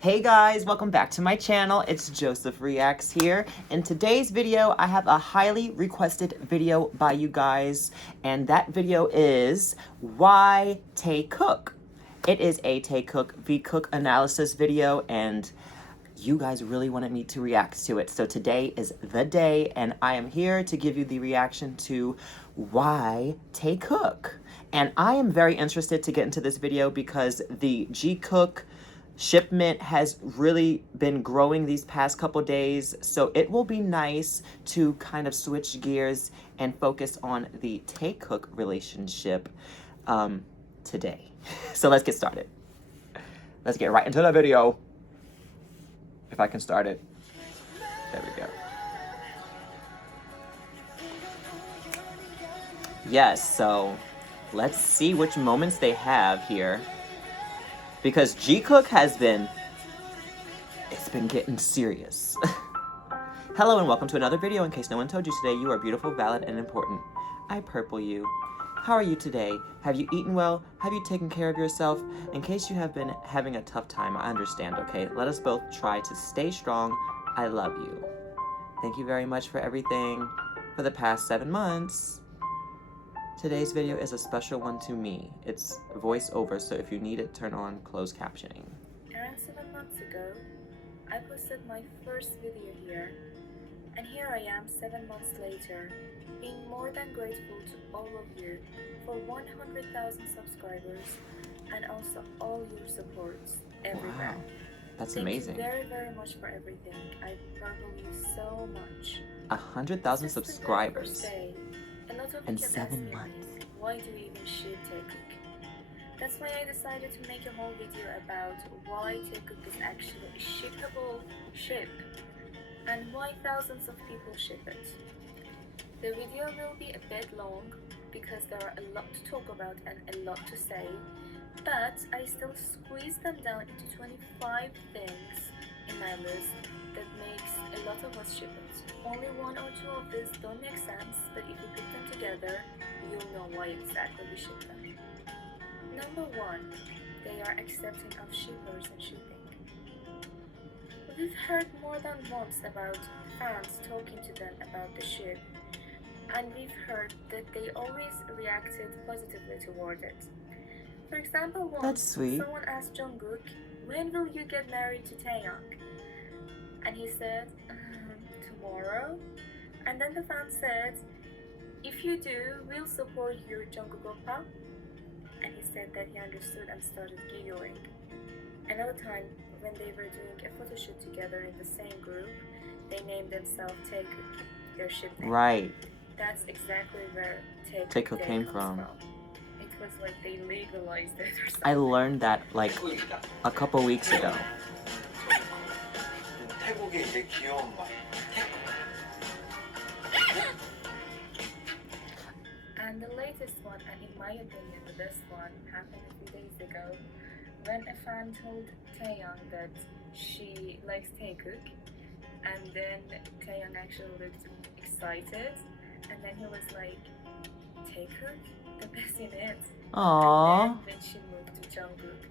Hey guys, welcome back to my channel. It's Joseph Reacts here. In today's video, I have a highly requested video by you guys, and that video is why Taekook. It is a Taekook Vkook analysis video, and you guys really wanted me to react to it. So today is the day, and I am here to give you the reaction to why Taekook. And I am very interested to get into this video because the Vkook shipment has really been growing these past couple days, so it will be nice to kind of switch gears and focus on the Taekook relationship today. So let's get started. Let's get right into the video. If I can start it. There we go. Yes, so let's see which moments they have here. Because Vkook has been, it's been getting serious. Hello and welcome to another video. In case no one told you today, you are beautiful, valid, and important. I purple you. How are you today? Have you eaten well? Have you taken care of yourself? In case you have been having a tough time, I understand, okay? Let us both try to stay strong. I love you. Thank you very much for everything for the past 7 months. Today's video is a special one to me. It's voiceover, so if you need it, turn on closed captioning. Around 7 months ago, I posted my first video here, and here I am 7 months later, being more than grateful to all of you for 100,000 subscribers and also all your support everywhere. Wow, that's amazing. Thank you very, very much for everything. I purple you so much. 100,000 subscribers. A lot of In you kept 7 asking me, months. why do we even shoot Taekook? That's why I decided to make a whole video about why Taekook is actually a shippable ship and why thousands of people ship it. The video will be a bit long because there are a lot to talk about and a lot to say, but I still squeezed them down into 25 things in my list that makes a lot of us ship it. Only 1 or 2 of these don't make sense, but if you put them together, you'll know why exactly we ship them. Number 1, they are accepting of shippers and shipping. We've heard more than once about fans talking to them about the ship, and we've heard that they always reacted positively toward it. For example, once someone asked Jungkook, when will you get married to Taeyoung? And he said, tomorrow. And then the fan said, if you do, we'll support you, Jungkook oppa. And he said that he understood and started giggling. Another time, when they were doing a photo shoot together in the same group, they named themselves Taekook, their ship name. Right. That's exactly where Taekook came from. It was like they legalized it or something. I learned that like a couple weeks ago. And the latest one, and in my opinion the best one, happened a few days ago when a fan told Taeyoung that she likes Taekook, and then Taeyoung actually looked excited, and then he was like, Taekook? The best in it. Aww. And then when she moved to Jungkook,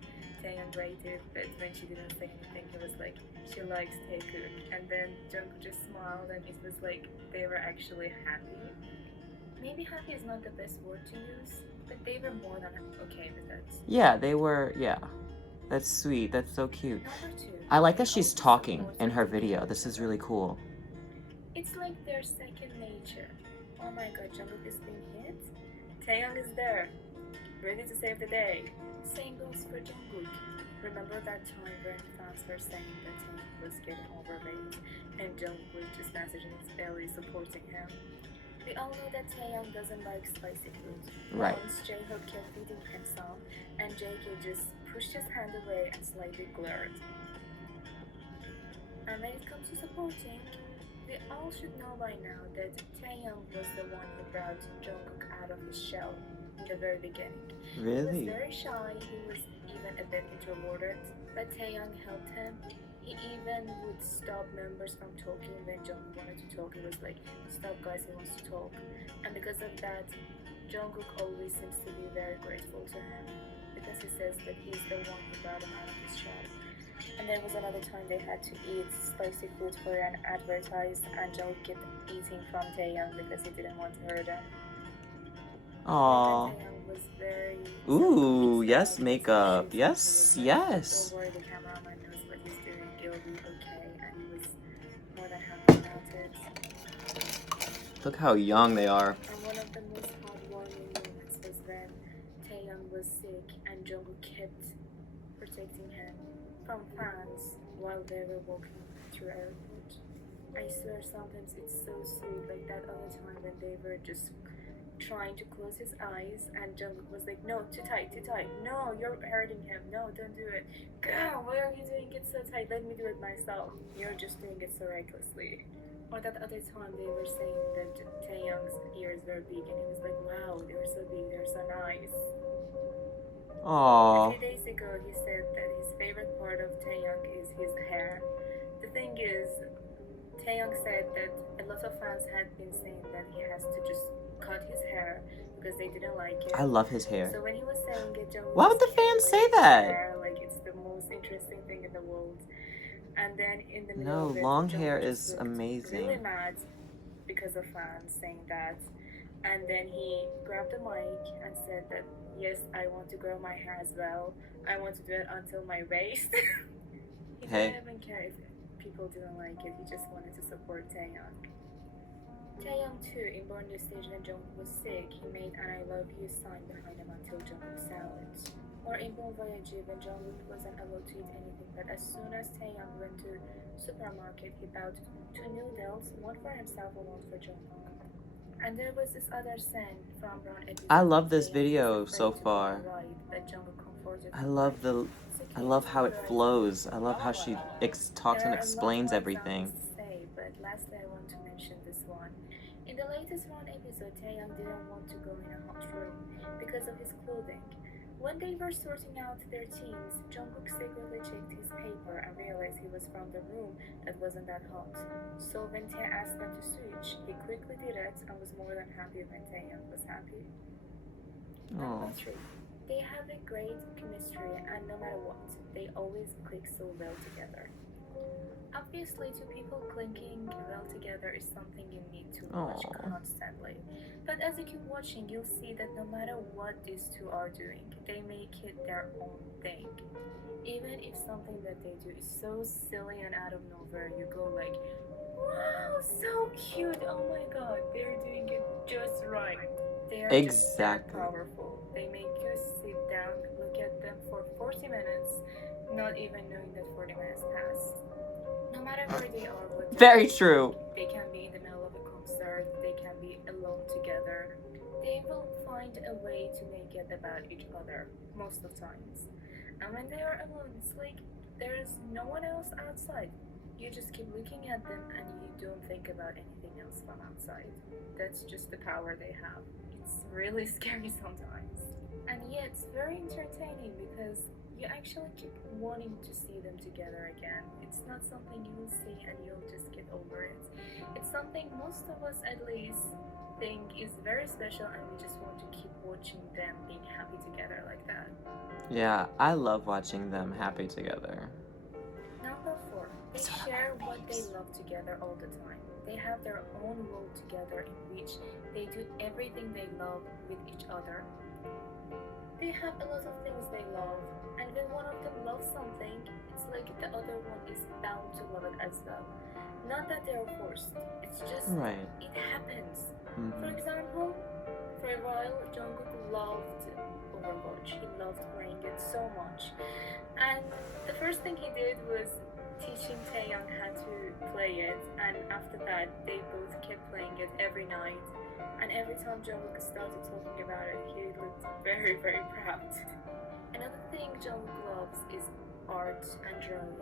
Taeyoung waited, but when she didn't say anything, he was like, she likes Taekook. And then Jungkook just smiled, and it was like they were actually happy. Maybe happy is not the best word to use, but they were more than okay with that. Yeah, they were, yeah. That's sweet, that's so cute. Number 2. I like that she's talking in her video. This is really cool. It's like their second nature. Oh my god, Jungkook is being hit? Taeyoung is there, ready to save the day. Same goes for Jungkook. Remember that time when fans were saying that Taeyoung was getting overweight and Jungkook was just messaging his belly supporting him? We all know that Taeyoung doesn't like spicy food. Right. Once J-Hope kept feeding him some, and JK just pushed his hand away and slightly glared. And when it comes to supporting, we all should know by now that Taeyoung was the one who brought Jungkook out of his shell in the very beginning. Really? He was very shy, he was even a bit introverted, but Taeyoung helped him. He even would stop members from talking when Jungkook wanted to talk. He was like, stop guys, he wants to talk. And because of that, Jungkook always seems to be very grateful to him, because he says that he's the one who brought him out of his shell. And there was another time they had to eat spicy food for an advertise, and Jungkook kept eating from Taehyung because he didn't want to hurt him. Aww. Taehyung was very Ooh, self-conscious yes, about his makeup. issues, and he Yes, was like, yes. don't worry, the cameraman knows what he's doing, it'll be okay, and he was more than happy about it. Look how young they are. And one of the most heartwarming moments was when Taehyung was sick and Jungkook kept protecting him from fans while they were walking through airport. I swear sometimes it's so sweet, like that other time when they were just trying to close his eyes and Jungkook was like, no, too tight, no, you're hurting him, no, don't do it. God, why are you doing it so tight? Let me do it myself. You're just doing it so recklessly. Or that other time they were saying that Taehyung's ears were big and he was like, wow, they're so big, they're so nice. A Aww. few days ago he said that his favorite part of Taehyung is his hair. The thing is, Taehyung said that a lot of fans had been saying that he has to just cut his hair because they didn't like it. I love his hair. So when he was saying it, Jungkook Why would the just kept fans say playing his that? hair like it's the most interesting thing in the world. And then in the middle No, of it, long Jungkook hair just is looked amazing. really mad because of fans saying that. And then he grabbed the mic and said that, yes, I want to grow my hair as well. I want to do it until my waist. He Hey. didn't even care if people didn't like it. He just wanted to support Taehyung. Taehyung too, in Born This Stage when Jungkook was sick, he made an I love you sign behind him until Jungkook saw it. Or in Bon Voyage when Jungkook wasn't allowed to eat anything, but as soon as Taehyung went to supermarket, he bought 2 noodles, one for himself and one for Jungkook. And there was this other scene from Brown episode. I love this Taehyung video was so afraid to go on far. a ride, but Jungkook comforted I him love by I love how it securing flows. I love how she talks and there are a lot explains more everything. examples to say, but lastly I want to mention this one. In the latest Round episode, Taehyung didn't want to go in a hot room because of his clothing. When they were sorting out their teams, Jungkook secretly checked his paper and realized he was from the room that wasn't that hot. So when Tae asked them to switch, he quickly did it and was more than happy when Taehyung was happy. Number 3. They have a great chemistry and no matter what, they always click so well together. Obviously, two people clinking well together is something you need to watch constantly. But as you keep watching, you'll see that no matter what these two are doing, they make it their own thing. Even if something that they do is so silly and out of nowhere, you go like, wow, so cute, oh my god, they're doing it just right. They are just that powerful. They make you sit down, look at them for 40 minutes, not even knowing that 40 minutes passed. No matter where they are, what Very true. They can be in the middle of a concert, they can be alone together. They will find a way to make it about each other, most of the times. And when they are alone, it's like there's no one else outside. You just keep looking at them and you don't think about anything else from outside. That's just the power they have. It's really scary sometimes. And yet, it's very entertaining because you actually keep wanting to see them together again. It's not something you will see and you'll just get over it. It's something most of us at least think is very special and we just want to keep watching them being happy together like that. Yeah, I love watching them happy together. Number 4. They share what they love together all the time. They have their own world together in which they do everything they love with each other. They have a lot of things they love, and when one of them loves something, it's like the other one is bound to love it as well. Not that they are forced, it's just it happens. For example, for a while, Jungkook loved Overwatch. He loved playing it so much. And the first thing he did was teaching Taehyung how to play it, and after that, they both kept playing it every night. And every time Jungkook started talking about it, he looked very, very proud. Another thing Jungkook loves is art and drawing.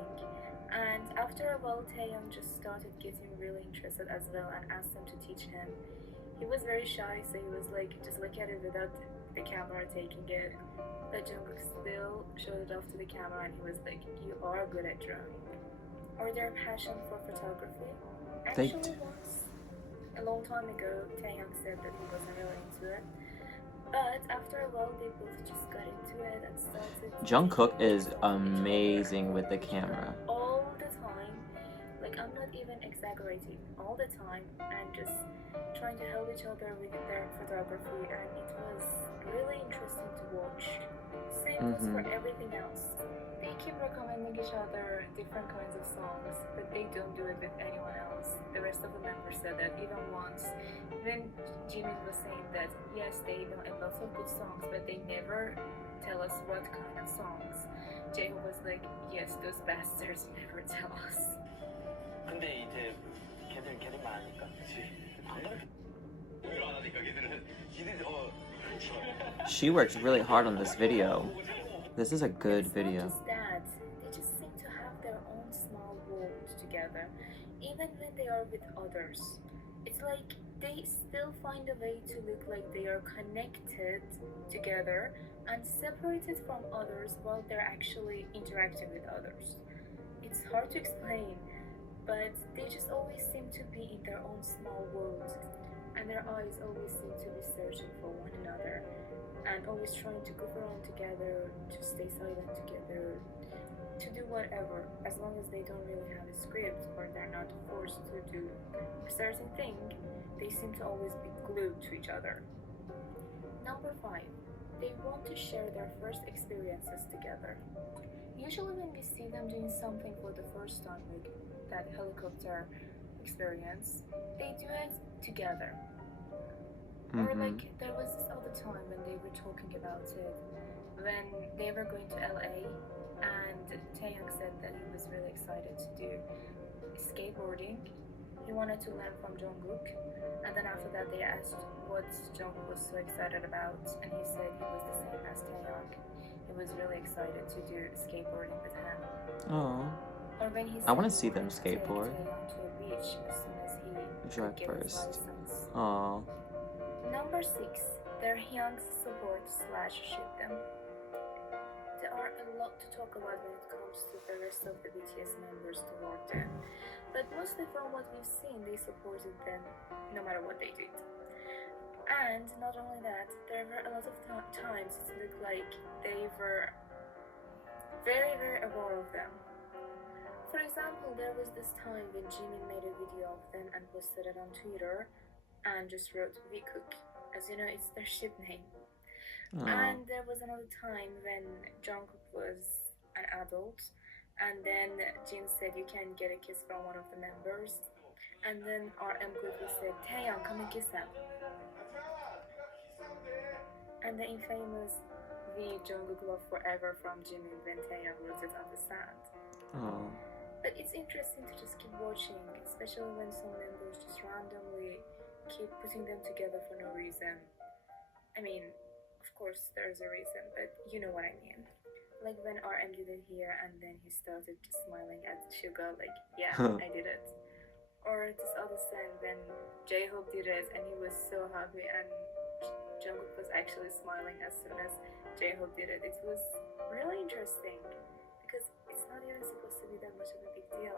And after a while, Taehyung just started getting really interested as well and asked him to teach him. He was very shy, so he was like, just look at it without the camera taking it. But Jungkook still showed it off to the camera and he was like, you are good at drawing. Or their passion for photography. Actually, once, a long time ago, Taehyung said that he wasn't really into it. But after a while, they both just got into it and started Jungkook taking is pictures of each other amazing with the with each other camera. all the time. Like, I'm not even exaggerating, all the time, and just trying to help each other with their photography, and it was really interesting to watch. Same goes for everything else. They keep recommending each other different kinds of songs, but they don't do it with anyone else. The rest of the members said that even once, when Jimin was saying that yes, they know a lot of good songs, but they never tell us what kind of songs. Jaehoon was like, yes, those bastards never tell us. 근데 이제 걔들만 아니까 그치 안 가르쳐 공유를 안 하니까 걔들은 She worked really hard on this video. This is a good video. It's not just that, they just seem to have their own small world together, even when they are with others. It's like they still find a way to look like they are connected together and separated from others while they're actually interacting with others. It's hard to explain, but they just always seem to be in their own small world, and their eyes always seem to be searching for one another and always trying to goof around together, to stay silent together, to do whatever, as long as they don't really have a script or they're not forced to do a certain thing, they seem to always be glued to each other. Number 5. They want to share their first experiences together. Usually when we see them doing something for the first time, like that helicopter experience, they do it together. Or like there was this other time when they were talking about it, when they were going to LA and Taeyoung said that he was really excited to do skateboarding. He wanted to learn from Jungkook, and then after that they asked what Jungkook was so excited about, and he said he was the same as Taeyoung. He was really excited to do skateboarding with him. Oh. Or when he I want to said see them skateboard. Taeyoung to a beach as soon as he Drive could get his first. license. Oh. Number 6, their Hyung's support/ship them. There are a lot to talk about when it comes to the rest of the BTS members toward them, but mostly from what we've seen, they supported them no matter what they did. And not only that, there were a lot of times it looked like they were very, very aware of them. For example, there was this time when Jimin made a video of them and posted it on Twitter and just wrote Vkook. As you know, it's their ship name. Oh. And there was another time when Jungkook was an adult, and then Jin said you can get a kiss from one of the members, and then RM quickly said, Taeyoung, come and kiss him. And the infamous "We Jungkook love forever" from Jimin when Taeyoung wrote it on the sand. Oh. But it's interesting to just keep watching, especially when some members just randomly keep putting them together for no reason. I mean, of course there's a reason, but you know what I mean. Like when RM did it here and then he started just smiling at Suga like, yeah, I did it. Or this other scene when J-Hope did it and he was so happy and Jungkook was actually smiling as soon as J-Hope did it. It was really interesting because it's not even supposed to be that much of a big deal.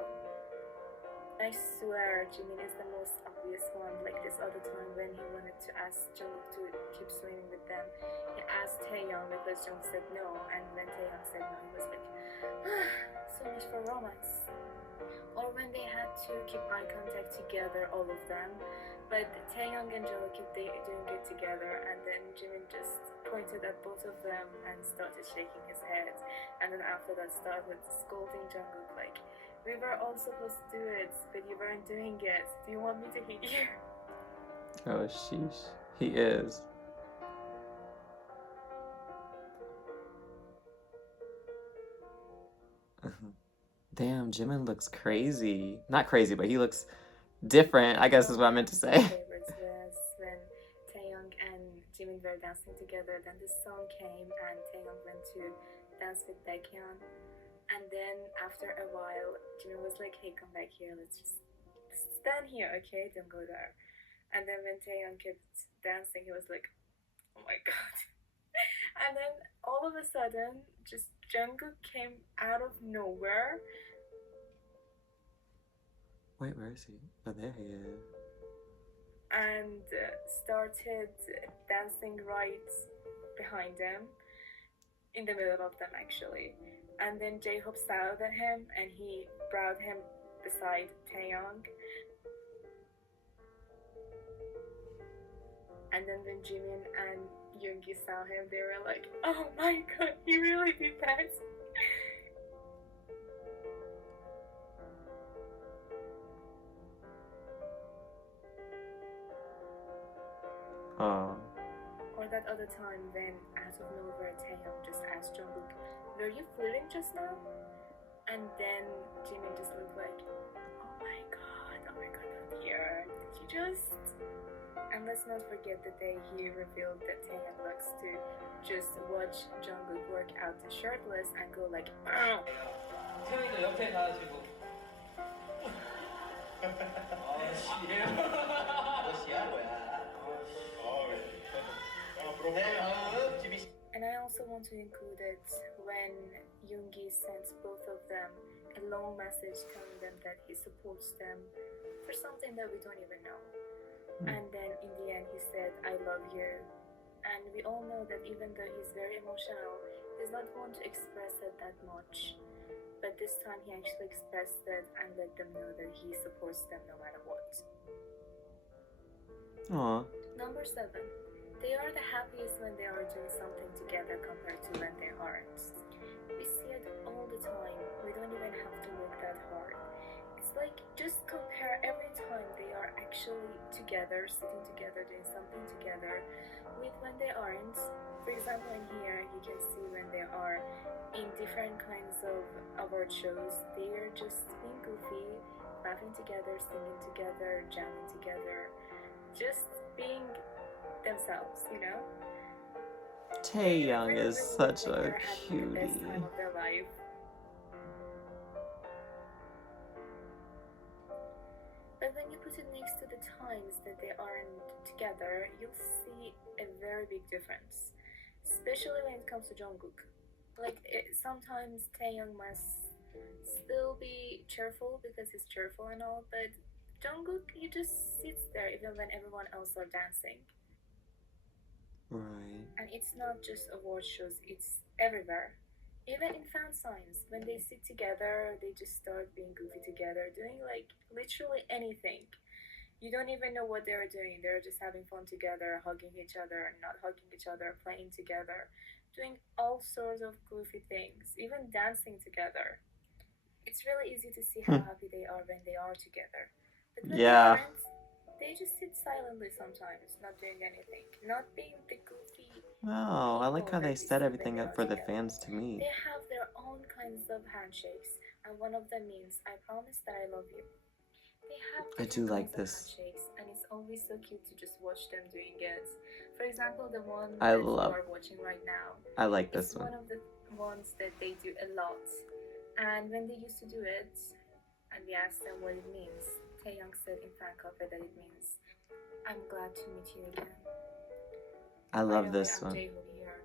I swear Jimin is the most obvious one. Like this other time when he wanted to ask Jungkook to keep swimming with them, he asked Taeyoung because Jungkook said no, and when Taeyoung said no, he was like, so much for romance. Or when they had to keep eye contact together, all of them, but Taeyoung and Jungkook kept doing it together, and then Jimin just pointed at both of them and started shaking his head, and then after that started scolding Jungkook like, we were all supposed to do it, but you weren't doing it. Do you want me to hit you? Oh, sheesh. He is. Damn, Jimin looks crazy. Not crazy, but he looks different, I guess is what I meant to say. My favorites was when Taeyoung and Jimin were dancing together, then the song came and Taeyoung went to dance with Baekhyun. And then after a while, Jimin was like, hey, come back here, let's just stand here, okay? Don't go there. And then when Taeyoung kept dancing, he was like, oh my god. And then all of a sudden, just Jungkook came out of nowhere. Wait, where is he? Oh, there he is. and started dancing right behind him, in the middle of them actually. And then J-Hope styled at him and he brought him beside Taeyong. And then when Jimin and Yoongi saw him, they were like, "Oh my god, he really did that!" Oh. Or that other time when out of nowhere Taeyong just asked Jungkook, "Were you flirting just now?" And then Jimin just looked like, oh my god, not here. Did you just? And let's not forget the day he revealed that Taeyong likes to just watch Jungkook work out shirtless and go like, "Ow." 태영이도 옆에 가가지고 아씨 아저씨야 뭐야 네 다음은 지민 씨 And I also want to include it when Yoongi sends both of them a long message telling them that he supports them for something that we don't even know. And then in the end he said, "I love you." And we all know that even though he's very emotional, he's not one to express it that much. But this time he actually expressed it and let them know that he supports them no matter what. Aw. Number 7. They are the happiest when they are doing something together compared to when they aren't. We see it all the time. We don't even have to work that hard. It's like just compare every time they are actually together, sitting together, doing something together, with when they aren't. For example, in here you can see when they are in different kinds of award shows, they are just being goofy, laughing together, singing together, jamming together, just being themselves, you know? Taeyong is such a They're having the best cutie. time of their life. But when you put it next to the times that they aren't together, you'll see a very big difference. Especially when it comes to Jungkook. Like, sometimes Taeyong must still be cheerful because he's cheerful and all, but Jungkook, he just sits there even when everyone else are dancing. Right. And it's not just award shows, it's everywhere. Even in fan signs, when they sit together, they just start being goofy together, doing like literally anything. You don't even know what they're doing. They're just having fun together, hugging each other, not hugging each other, playing together, doing all sorts of goofy things, even dancing together. It's really easy to see how happy they are when they are together. But when they Yeah. aren't, they just sit silently sometimes, not doing anything, not being the goofy. Oh, I like how they set everything up for the together. fans to meet. They have their own kinds of handshakes, and one of them means, "I promise that I love you." They have I do different like kinds of this. handshakes, and it's always so cute to just watch them doing it. For example, the one I that love- you are watching right now. I like It's this one. one of the ones that they do a lot. And when they used to do it, and we asked them what it means, Taeyong said in fan cafe that it means, "I'm glad to meet you again." I love By the way, this I'm one. J-Hope here.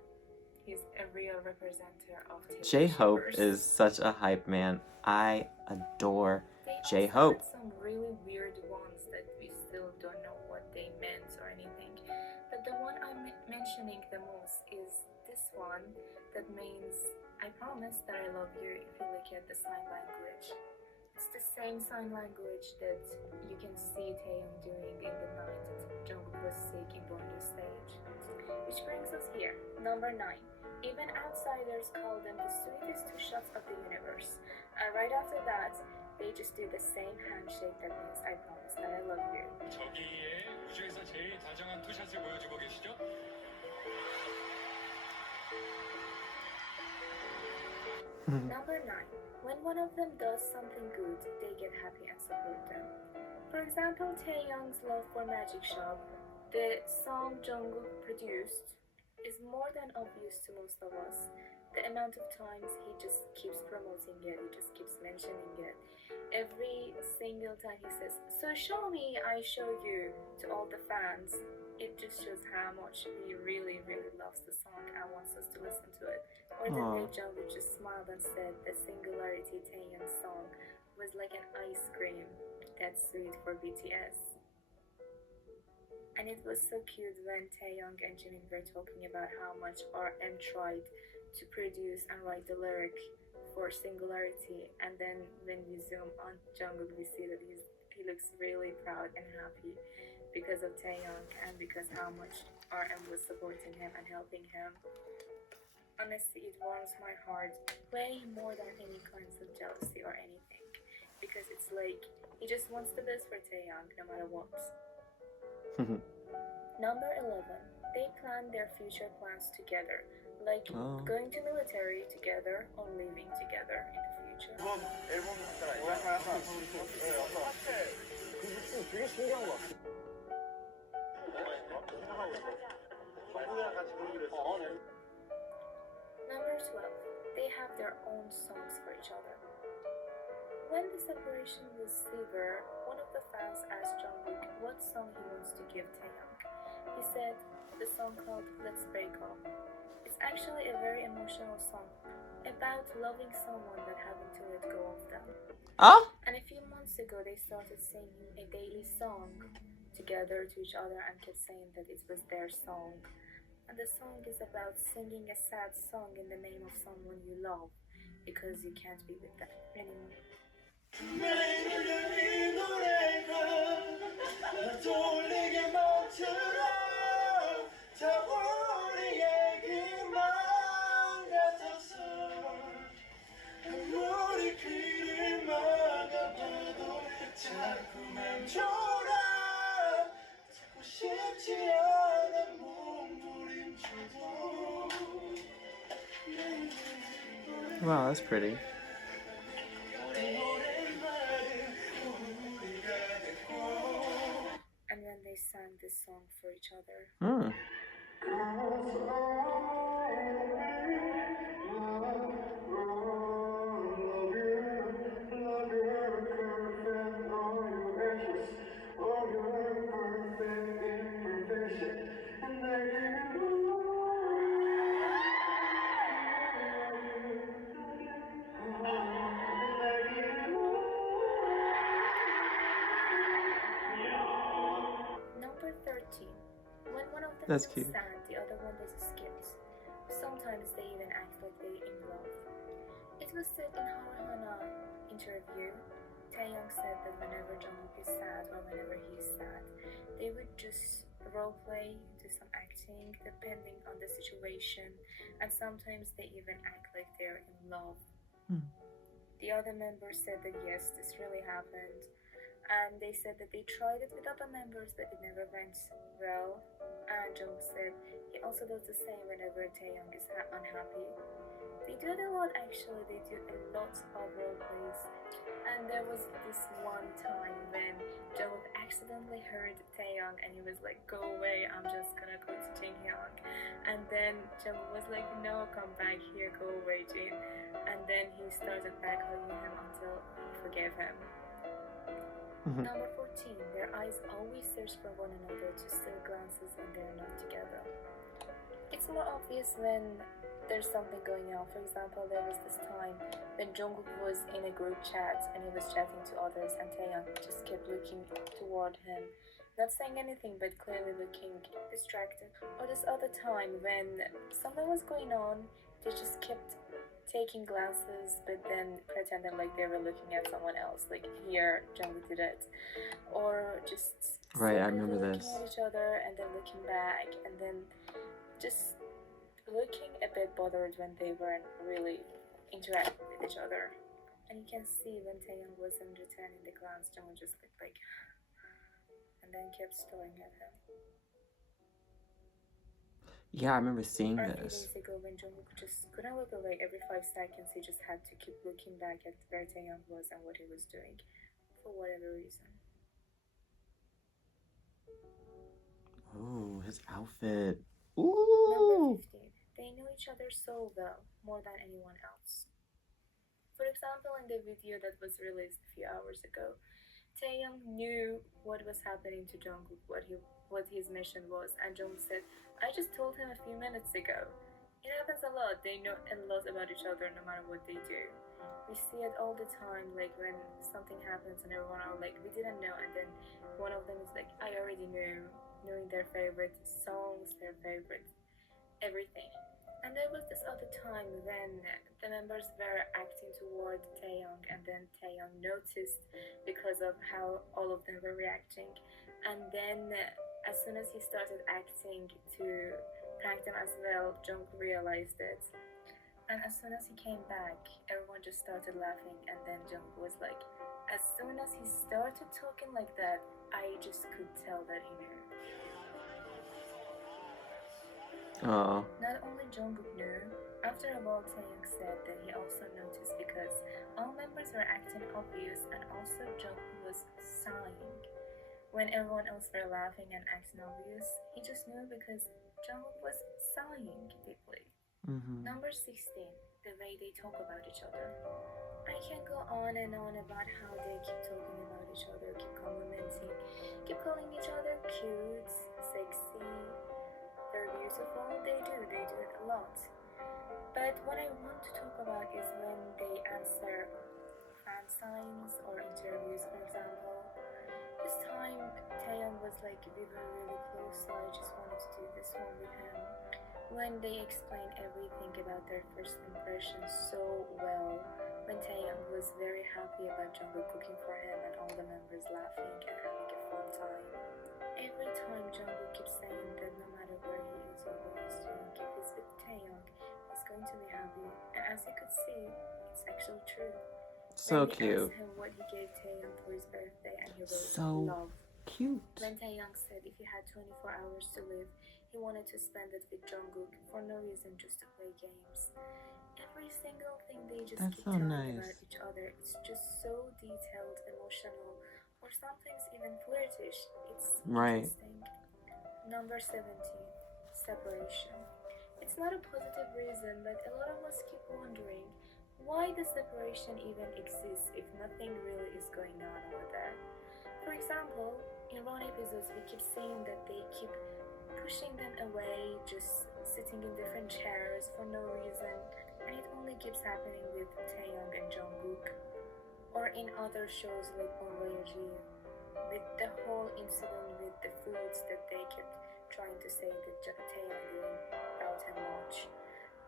He's a real representative of Taeyong J-Hope shippers. is such a hype man. I adore They also J-Hope. had some really weird ones that we still don't know what they meant or anything. But the one I'm mentioning the most is this one that means, "I promise that I love you," if you look at the sign language. It's the same sign language that you can see Taeyong doing in the night that Jungkook was sick in Bondu stage. Which brings us here, number 9. Even outsiders call them the sweetest two shots of the universe. And right after that, they just do the same handshake that means, "I promise that I love you." 저기에 우주에서 제일 다정한 투샷을 보여주고 계시죠? Number 9. When one of them does something good, they get happy and support them. For example, Taeyong's love for Magic Shop, the song Jungkook produced, is more than obvious to most of us. The amount of times he just keeps promoting it, he just keeps mentioning it. Every single time he says, "So show me, I show you," to all the fans. It just shows how much he really, really loves the song and wants us to listen to it. Or the way Jungkook just smiled and said the Singularity Taeyong song was like an ice cream that's sweet for BTS. And it was so cute when Taeyoung and Jimin were talking about how much RM tried to produce and write the lyric for Singularity, and then when we zoom on Jungkook, we see that he looks really proud and happy because of Taeyoung and because how much RM was supporting him and helping him. Honestly, it warms my heart way more than any kinds of jealousy or anything, because it's like he just wants the best for Taeyoung no matter what. Number 11. They plan their future plans together, like going to military together or living together in the future. 앨범 있잖아. 약간 그 되게 신기한 것 같아. 정국이랑 같이 부르기로 했어. Number 12. They have their own songs for each other. When the separation was severe, one of the fans asked Jungkook what song he wants to give Taeyoung. He said the song called Let's Break Up. It's actually a very emotional song about loving someone but having to let go of them. Oh? And a few months ago, they started singing a daily song together to each other and kept saying that it was their song. And the song is about singing a sad song in the name of someone you love because you can't be with them anymore. Wow, that's pretty. And when they sang this song for each other, Number 13. When one of them That's feels cute. sad, the other one does skips. Sometimes they even act like they're in love. It was said in Haruhana interview, Taeyoung said that whenever Jungkook is sad or whenever he's sad, they would just roleplay, do some acting depending on the situation, and sometimes they even act like they're in love. The other members said that yes, this really happened, and they said that they tried it with other members but it never went well. And Jungkook said he also does the same whenever Taeyoung is unhappy. They do it a lot actually, they do a lot of role plays. And there was this one time when Jungkook accidentally heard Taeyoung and he was like, go away, I'm just gonna go to Jinghyun. And then Jungkook was like, no, come back here, go away, Jin. And then he started back hugging him until he forgave him. Number 14. Their eyes always search for one another to steal glances when they're not together. It's more obvious when there's something going on. For example, there was this time when Jungkook was in a group chat and he was chatting to others and Taeyoung just kept looking toward him, not saying anything but clearly looking distracted. Or this other time when something was going on, they just kept taking glances but then pretending like they were looking at someone else, like here Jungkook did it. Or just Right, I remember looking this. at each other and then looking back and then just looking a bit bothered when they weren't really interacting with each other. And you can see when Taeyoung wasn't returning the glance, Jungkook just looked like and then kept staring at him. Yeah, I remember seeing Or a few this. days ago when Jungkook just couldn't look away every 5 seconds, he just had to keep looking back at where Taeyoung was and what he was doing for whatever reason. Oh, his outfit. Number Ooh. 15. They knew each other so well, more than anyone else. For example, in the video that was released a few hours ago, Taeyoung knew what was happening to Jungkook, what his mission was, and Jungkook said, I just told him a few minutes ago. It happens a lot, they know a lot about each other no matter what they do. We see it all the time, like when something happens and everyone are like, we didn't know, and then one of them is like, I already knew. knowing their favorite songs, their favorite everything. And there was this other time when the members were acting toward Taeyong, and then Taeyong noticed because of how all of them were reacting. And then, as soon as he started acting to prank them as well, Jungkook realized it. And as soon as he came back, everyone just started laughing, and then Jungkook was like, as soon as he started talking like that, I just could tell that he knew. Oh. Not only Jungkook knew, after a while Taeyong said that he also noticed because all members were acting obvious and also Jungkook was sighing. When everyone else were laughing and acting obvious, he just knew because Jungkook was sighing deeply. Number 16, the way they talk about each other. I can go on and on about how they keep talking about each other, keep complimenting, keep calling each other cute, sexy, they're beautiful. They do it a lot. But what I want to talk about is when they answer fan signs or interviews, for example. This time, Taeyong was like, we were really close, so I just wanted to do this one with him. When they explain everything about their first impression so well, when Taeyong was very happy about Jungkook cooking for him and all the members laughing and having a fun time. Every time Jungkook keeps saying that no matter where he is or what he's doing, if he's with Taeyong, he's going to be happy. And as you could see, it's actually true. So when cute. Asked him what he gave Taeyong for his birthday, and he wrote So love. Cute. When Taeyong said if he had 24 hours to live, he wanted to spend it with Jungkook for no reason, just to play games. Every single thing they just That's keep so telling nice. about each other, it's just so detailed, emotional, or sometimes even flirtish. It's Right. interesting. Number 17, separation. It's not a positive reason, but a lot of us keep wondering why the separation even exists if nothing really is going on over there. For example, in one episode we keep seeing that they keep pushing them away, just sitting in different chairs for no reason, and it only keeps happening with Taeyong and Jungkook. Or in other shows like Bon Voyage, with the whole incident with the foods that they kept trying to say that Taeyong didn't about him much,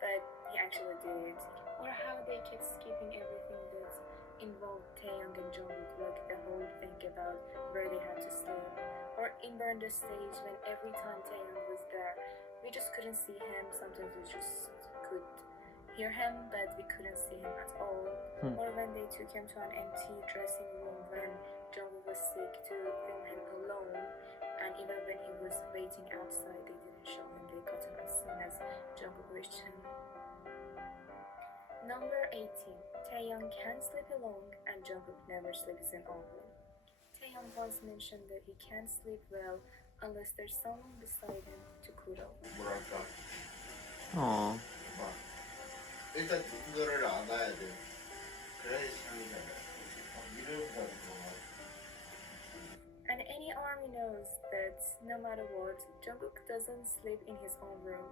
but he actually did. Or how they kept skipping everything that involved Taeyong and Jungkook, like the whole thing about where they had to sleep. Or in Burn the Stage, when every time Taeyong was there, we just couldn't see him. Sometimes we just could hear him, but we couldn't see him at all. Or when they took him to an empty dressing room when Jungkook was sick to film him alone, and even when he was waiting outside, they didn't show him. They got him as soon as Jungkook reached him. Number 18, Taeyong can't sleep alone and Jungkook never sleeps in all room. Taeyong once mentioned that he can't sleep well unless there's someone beside him to cuddle. 뭐랄까 Aw. 막 일단 누군가를 안아야 돼. 그래야지 잠이 잘 와. 이름 가지고 막 And any army knows that no matter what, Jungkook doesn't sleep in his own room,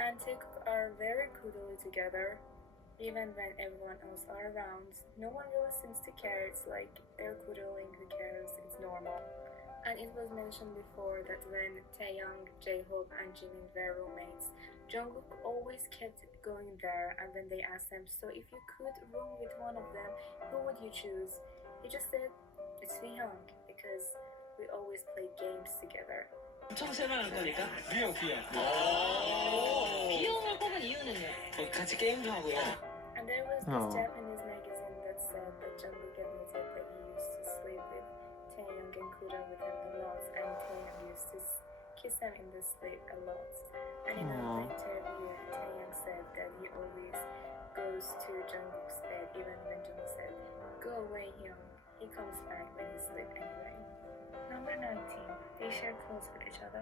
and Taekook are very cuddly together. Even when everyone else are around, no one really seems to care. It's like they're cuddling, who cares, it's normal. And it was mentioned before that when Taeyong, J-Hope, and Jimin were roommates, Jungkook always kept going there, and when they asked him, so if you could room with one of them, who would you choose? He just said, it's Vkook, because we always play games together. 엄청 세만할 거니까 비용. 비용을 뽑은 이유는요? 같이 게임도 하고요. And there was this Oh. Japanese magazine that said that Jungkook admitted that he used to sleep with Taeyong and cuddle with him a lot, and Taeyong used to kiss him in the sleep a lot. And in another interview, Taeyong said that he always goes to Jungkook's bed, even when Jungkook said, "Go away, Hyung." He comes back when he sleeps anyway. Number 19, they share clothes with each other.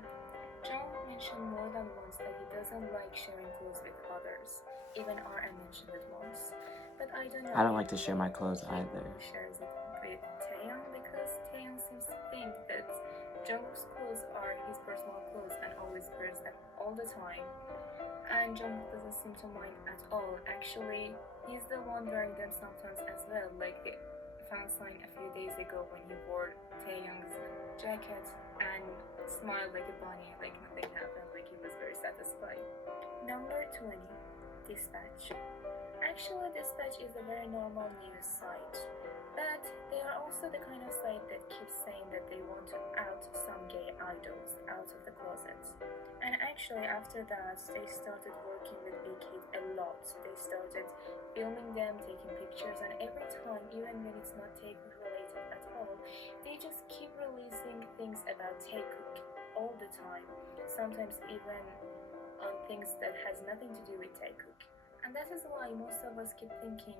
Jungkook mentioned more than once that he doesn't like sharing clothes with others. Even RM mentioned it once. But I don't know. I don't like to share my clothes he either. only shares it with Taeyong because Taeyong seems to think that Jungkook's clothes are his personal clothes and always wears them all the time. And Jungkook doesn't seem to mind at all. Actually, he's the one wearing them sometimes as well. Like the fan sign a few days ago when he wore Taeyong's jacket and smiled like a bunny, like nothing happened, like he was very satisfied. Number 20, Dispatch. Actually, Dispatch is a very normal news site, but they are also the kind of site that keeps saying that they want to out some gay idols out of the closet. And actually, after that, they started working with Vkook a lot. They started filming them, taking pictures, and every time, even when it's not Taekook related at all, they just keep releasing things about Taekook all the time. Sometimes even on things that has nothing to do with Taekook. And that is why most of us keep thinking,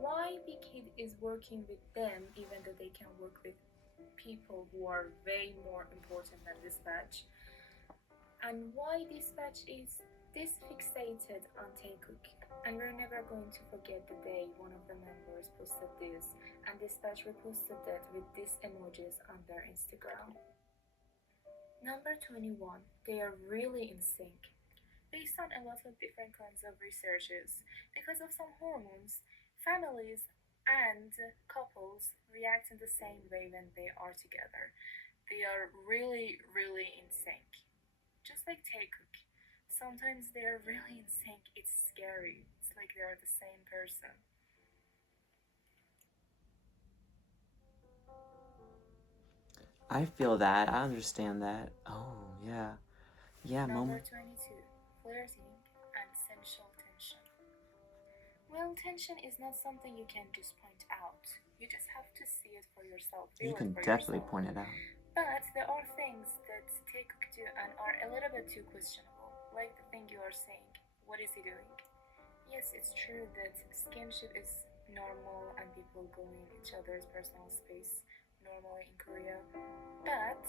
why Vkook is working with them even though they can work with people who are way more important than Dispatch. And why Dispatch is this fixated on Taekook. And we're never going to forget the day one of the members posted this and Dispatch reposted that with these emojis on their Instagram. Number 21, they are really in sync. Based on a lot of different kinds of researches, because of some hormones, families and couples react in the same way when they are together. They are really, really in sync. Just like Taekook. Sometimes they are really in sync. It's scary. It's like they are the same person. I feel that. I understand that. Oh, yeah. Yeah, Number moment. 22, flirting and sensual tension. Well, tension is not something you can just point out. You just have to see it for yourself. You Feel can it for definitely yourself. point it out. But there are things that Taekook do and are a little bit too questionable. Like the thing you are saying. What is he doing? Yes, it's true that skinship is normal and people go in each other's personal space normally in Korea. But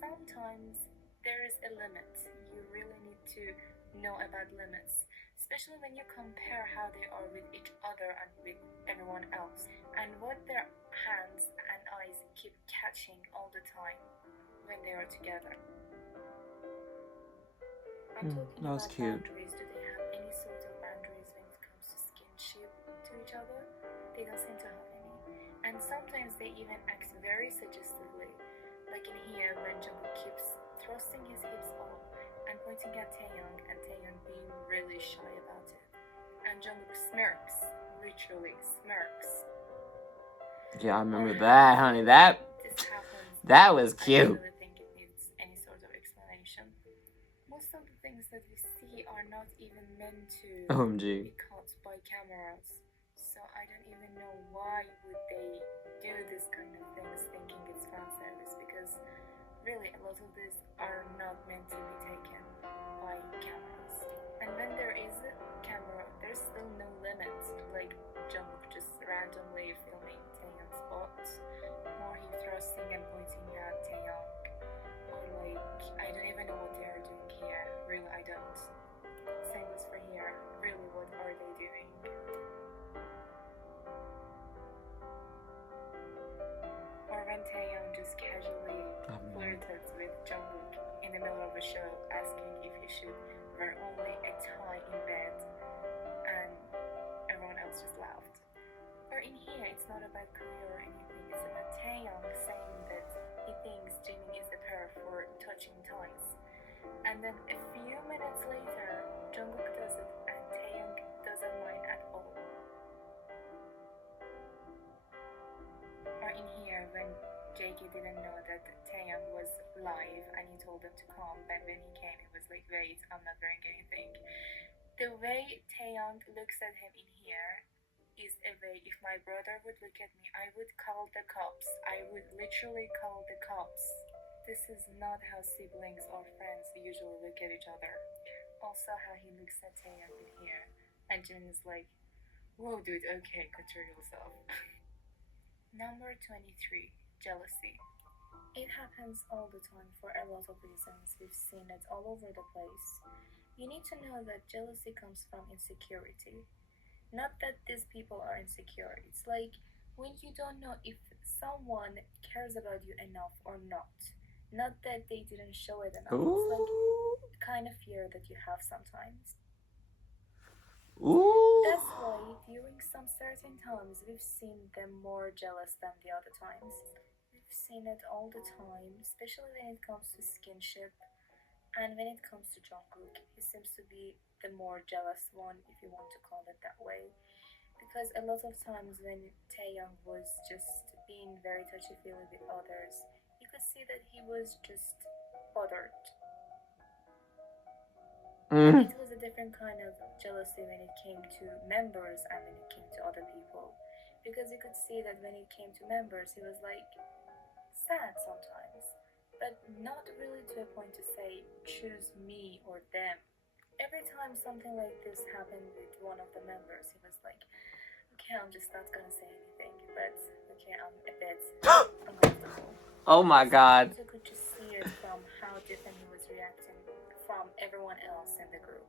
sometimes there is a limit. You really need to know about limits, especially when you compare how they are with each other and with everyone else, and what their hands and eyes keep catching all the time when they are together. I'm talking that was about cute. boundaries. Do they have any sort of boundaries when it comes to skinship to each other? They don't seem to have any. And sometimes they even act very suggestively. Like in here when Jungkook keeps thrusting his hips up and pointing at Taehyung and Taehyung being really shy about it. And Jungkook smirks, literally smirks. Yeah, I remember that, honey. That was cute. I really think it needs any sort of explanation. Most of the things that we see are not even meant to OMG. be caught by cameras. So I don't even know why would they do this kind of things thinking it's fan service, because really a lot of these are not meant to be taken by cameras. And when there is a camera, there's still no limit. Like Jungkook just randomly filming Taehyung's butt, or he thrusting and pointing at Taehyung, or like I don't even know what they are doing here. Really, I don't. Same as for here. Really, what are they doing? Or when Taehyung just casually flirted with Jungkook in the middle of a show, asking if he should wear only a tie in bed, and everyone else just laughed. Or in here, it's not about Korea or anything. It's about Taehyung saying that he thinks Jimin is the pair for touching ties. And then a few minutes later, Jungkook does it and Taehyung doesn't mind at all. Or in here, when JK didn't know that Taehyung was live and he told him to come, but when he came, he was like, wait, I'm not wearing anything. The way Taehyung looks at him in here is a way, if my brother would look at me, I would call the cops. I would literally call the cops. This is not how siblings or friends usually look at each other. Also how he looks at Taehyung in here. And Jin is like, whoa dude, okay, control yourself. Number 23, jealousy. It happens all the time for a lot of reasons. We've seen it all over the place. You need to know that jealousy comes from insecurity. Not that these people are insecure. It's like when you don't know if someone cares about you enough or not. Not that they didn't show it enough. Ooh. It's like the kind of fear that you have sometimes. Ooh. That's why during some certain times we've seen them more jealous than the other times. We've We've seen it all the time, especially when it comes to skinship. And when it comes to Jungkook, he seems to be the more jealous one, if you want to call it that way. Because a lot of times when Taeyoung was just being very touchy-feely with others, you could see that he was just bothered. And it was a different kind of jealousy when it came to members and when it came to other people. Because you could see that when it came to members, he was like sad sometimes, but not really to a point to say, choose me or them. Every time something like this happened with one of the members, he was like, okay, I'm just not gonna say anything, but okay, I'm a bit uncomfortable. Oh my god. Sometimes you could just see it from how different he was reacting from everyone else in the group.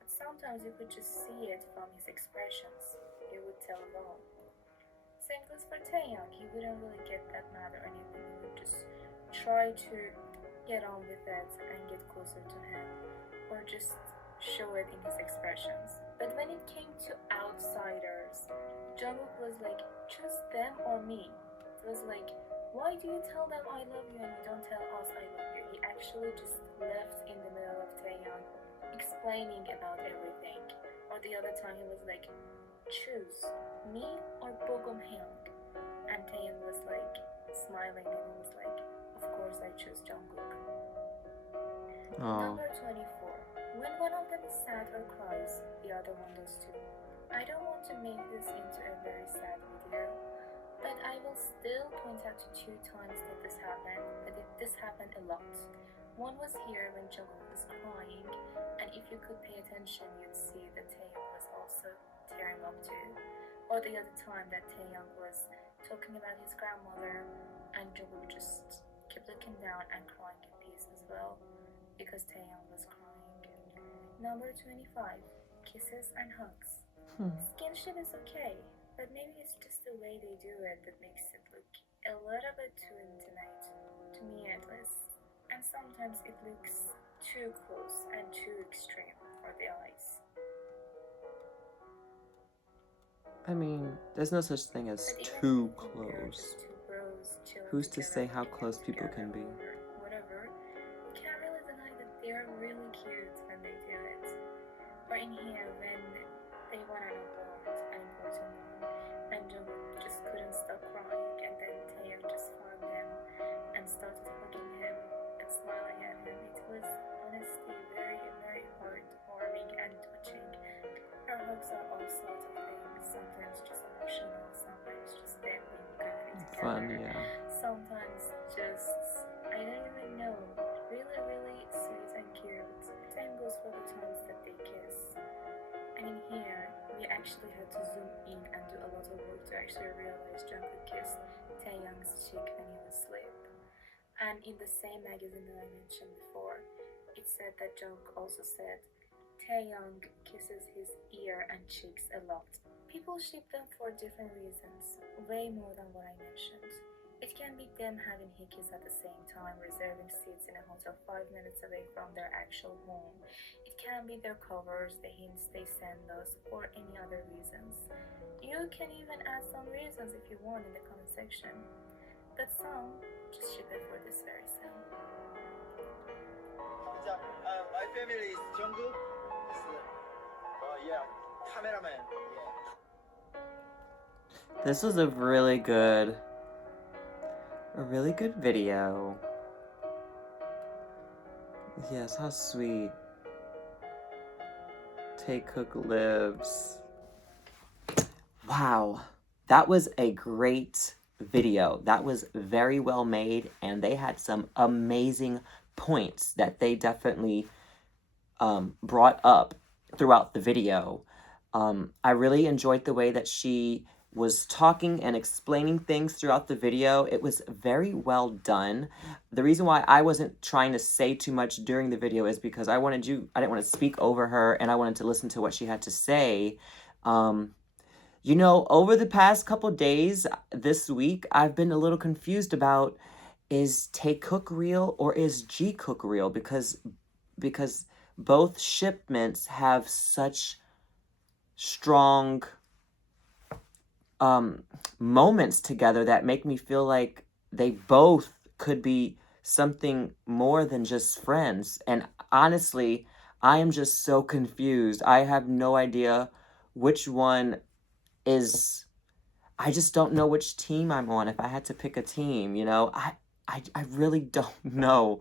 But sometimes you could just see it from his expressions. He would tell it all. Same goes for Taeyoung. He wouldn't really get that mad or anything. He would just try to get on with it and get closer to him, or just show it in his expressions. But when it came to outsiders, Jungkook was like, choose them or me. It was like, why do you tell them I love you and you don't tell us I love you? He actually just left in the middle of Taeyoung explaining about everything. Or the other time he was like, choose me or Bogum Hyung. And Taeyoung was like smiling and he was like, of course I choose Jungkook. Number 24. When one of them is sad or cries, the other one does too. I don't want to make this into a very sad video, but I will still point out to 2 times that this happened a lot. One was here when Jungkook was crying, and if you could pay attention, you'd see that Taeyoung was also tearing up too. Or the other time that Taeyoung was talking about his grandmother, and Jungkook just kept looking down and crying in peace as well, because Taeyoung was crying. Number 25. Kisses and hugs. Skinship is okay, but maybe it's just the way they do it that makes it look a little bit too intimate, to me at least. And sometimes it looks too close and too extreme for the eyes. I mean, there's no such thing as too close. Who's to say how close people can be? Whatever. You can't really deny that they're really cute when they do it. Or in here when they won an important one, and Jungkook just couldn't stop crying, and then Taeyoung just found him and started hugging him and smiling at him. It was honestly very, very heartwarming and touching. Her hugs are all sorts of things. Sometimes just emotional, sometimes just them being good together. Fun, yeah. Sometimes just, I don't even know, really, really sweet and cute. Same goes for the times that they kiss. And in here, we actually had to zoom in and do a lot of work to actually realize Jungkook kissed Taeyoung's cheek when he was asleep. And in the same magazine that I mentioned before, it said that Jungkook also said Taeyoung kisses his ear and cheeks a lot. People ship them for different reasons, way more than what I mentioned. It can be them having hickeys at the same time, reserving seats in a hotel 5 minutes away from their actual home. It can be their covers, the hints they send us, or any other reasons. You can even add some reasons if you want in the comment section. But some just ship it for this very reason. My family is Jungkook. Yeah, cameraman. This was a really good video. Yes, how sweet. Taekook lives. Wow, that was a great video. That was very well made, and they had some amazing points that they definitely brought up throughout the video. I really enjoyed the way that she was talking and explaining things throughout the video. It was very well done. The reason why I wasn't trying to say too much during the video is because I didn't want to speak over her, and I wanted to listen to what she had to say. You know, over the past couple days, this week, I've been a little confused about, is Taekook real or is Vkook real? Because both shipments have such strong moments together that make me feel like they both could be something more than just friends. And honestly, I am just so confused. I have no idea which one is. I just don't know which team I'm on. If I had to pick a team, you know, I really don't know.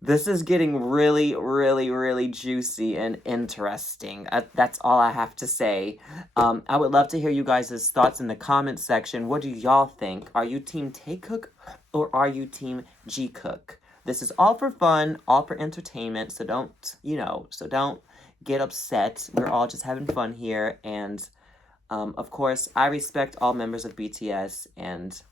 This is getting really, really, really juicy and interesting. That's all I have to say. I would love to hear you guys' thoughts in the comments section. What do y'all think? Are you Team Taekook or are you Team Vkook? This is all for fun, all for entertainment, so don't, so don't get upset. We're all just having fun here, and of course, I respect all members of BTS, and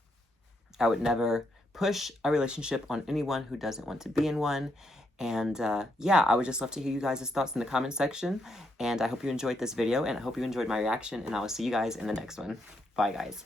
I would never push a relationship on anyone who doesn't want to be in one. And yeah, I would just love to hear you guys' thoughts in the comment section. And I hope you enjoyed this video, and I hope you enjoyed my reaction, and I will see you guys in the next one. Bye, guys.